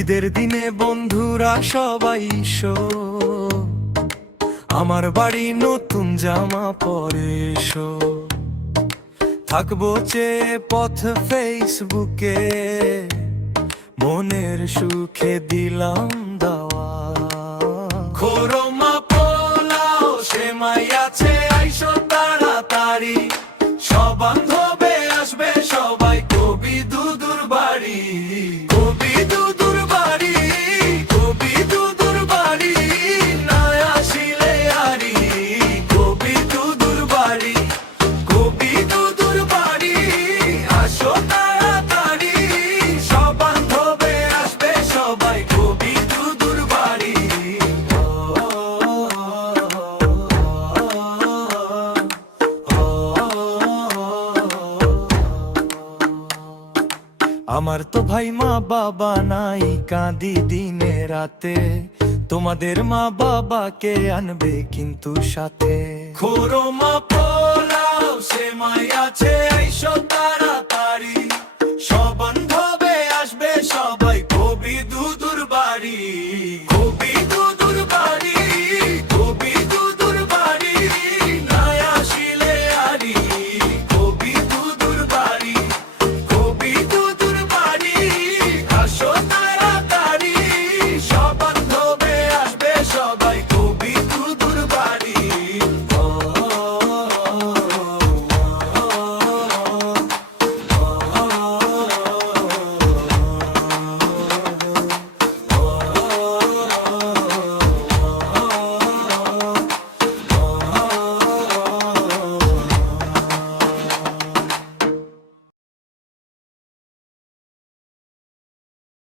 ঈদের দিনে বন্ধুরা সবাই এসো, আমার বাড়ি নতুন জামা পরে এসো। থাকবো চেয়ে পথ ফেসবুকে, মনের সুখে দিলাম দাওয়া। খোরমা পোলাও সেমাই আছে, আইসো তাড়াতাড়ি। সব বান্ধবে আসবে সবাই, কবি দুদুর বাড়ি। কবি দুদুর বাড়ি, কবি দুদুর বাড়ি, না আসিলে আরি। কবি দুদুর বাড়ি, কবি দুদুর বাড়ি, আসো তাড়াতাড়ি। সব বান্ধবে আসবে সবাই, কবি দুদুর বাড়ি। আমার তো ভাই মা বাবা নাই, কাঁদি দিনে রাতে। তোমাদের মা বাবাকে আনবে কিন্তু সাথে। খোরমা পোলাও সেমাই আছে, আইসো তাড়াতাড়ি। সব বান্ধবে আসবে সবাই, কবি দুদুর বাড়ি। কবি দুদুর বাড়ি, কবি দুদুর বাড়ি, না আসিলে আরি। কবি দুদুর বাড়ি, কবি দুদুর বাড়ি, আসো